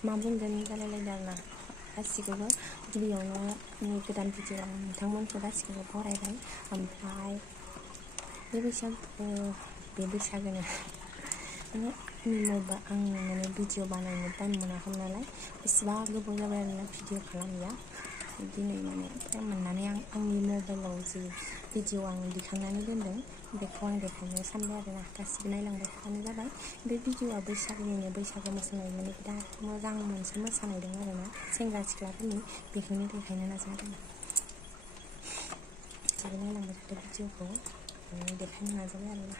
मा बुंगोन जालायलायदों आरोना गासिखौबो गिबियावनो गोदान भिडिअ आं नोंथांमोनखौ गासिखौबो बरायबाय ओमफ्राय बे बैसागोनो माने आं माने भिडिअ बानायनो टाइम मोनाखैमोन नालाय बेसेबा गोबाव जाबाय आरोना भिडिअ खालामैया दिनै माने टाइम मोननानै आंनि मबाइलाव जि भिडिअ आं दिखांनानै दोनदों बेखौ आं देखायनो सानबाय आरोना गासिबो नायलांबाय थाबानो जाबाय बे भिडिअआ बैसागो मोसानाय माने बिराद मोजां मोनसे मोसानाय दं आरोना सेंग्रा सिख्लाफोरनि बेखौनो देखायनो नाजादों गासिबो नायलांबाय थादों भिडिअखौ देखायनो नाजाबाय आरोना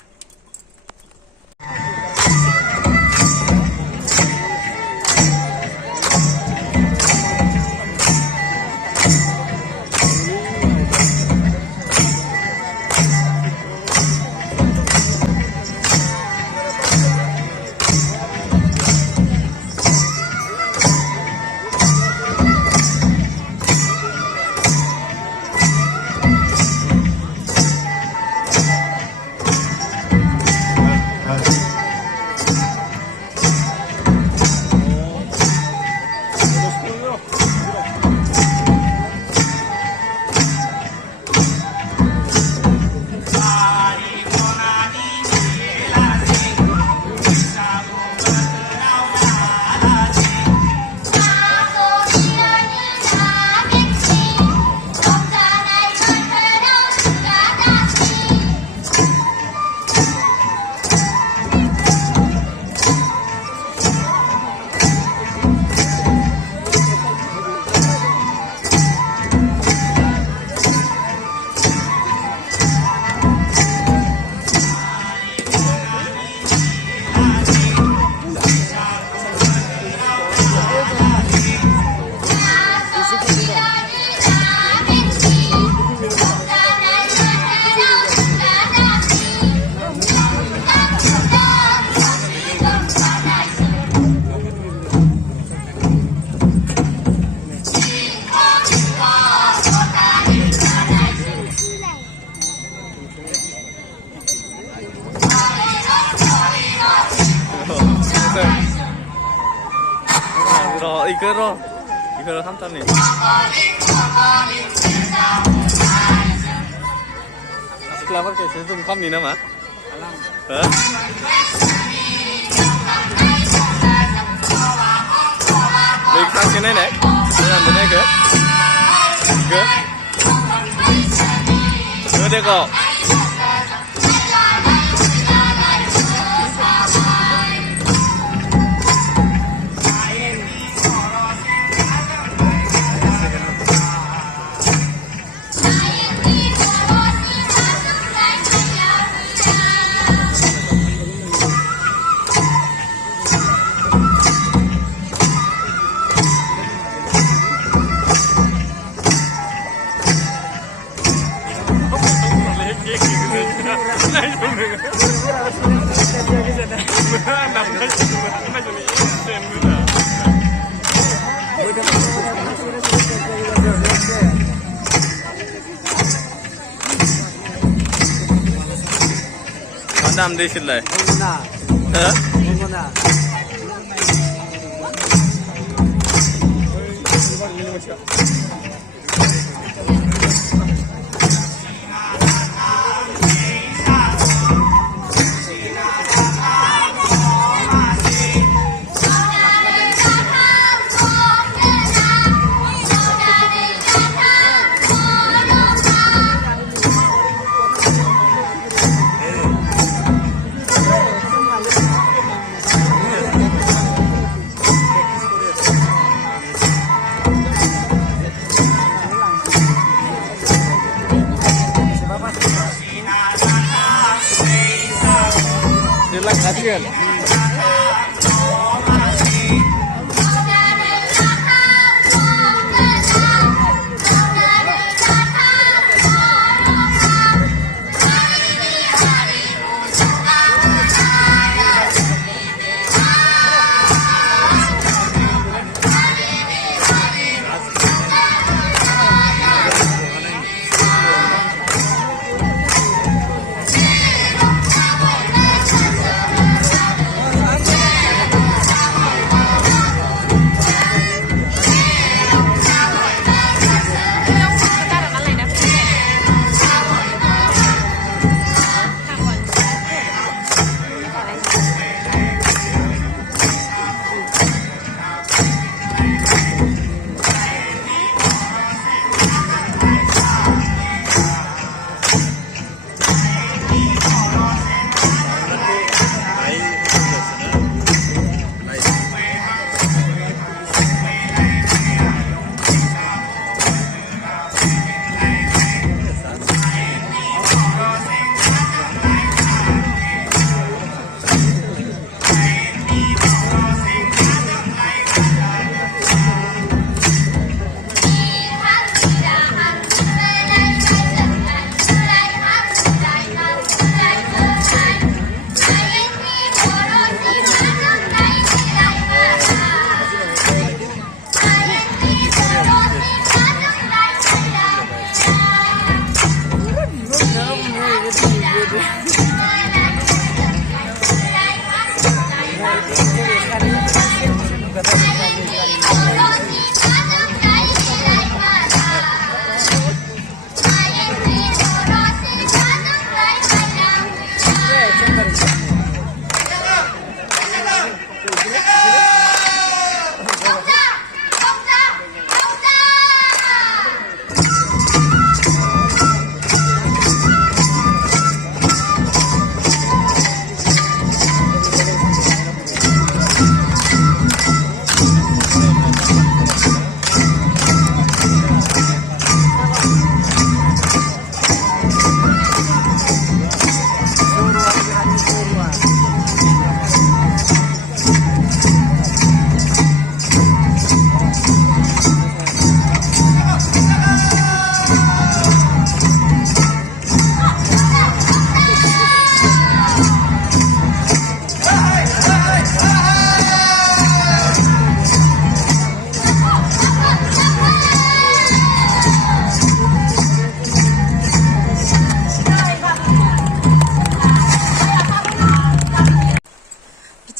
이거를 한탄이 setelah pakai sesuatu kamu ni nama baik kasih nenek jangan nenek ke udah kok Nam đi xin lại. Hả? Kasihan.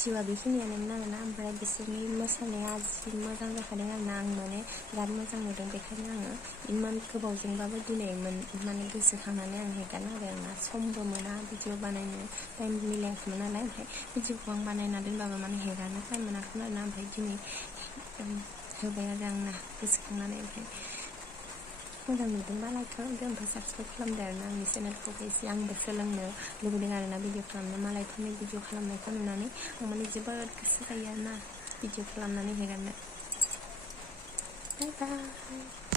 भिडिअआ बेखिनियानोमोन आरोना ओमफ्राय बिसोरनि मोसानाया जि मोजां जाखादों आरोना आं माने बिराद मोजां नुदों बेखायनो आङो इमान गोबावजोंबाबो दिनै माने गोसोखांनानै आं हेगारना होदों आरोना समबो मोना भिडिअ बानायनो टाइम मिलायाखैमोन नालाय ओमफ्राय भिडिअखौ आं बानायना दोनबाबो माने हेगारनो टाइम मोनाखैमोन आरोना ओमफ्राय दिनै होबाय आरो आंना गोसोखांनानै ओमफ्राय मोजां नुदोंबा लाइक खालामदो ओमफ्राय साबसक्राइब खालामदो आरोना आंनि चेनेलखौ एसे आंबो सोलोंनो लुबैदों आरोना भिडिअ खालामनो मालायफोरनि भिडिअ खालामनायखौ नुनानै आं माने जोबोद गोसो जायो आरोना भिडिअ खालामनानै हेगारनो बाय बाय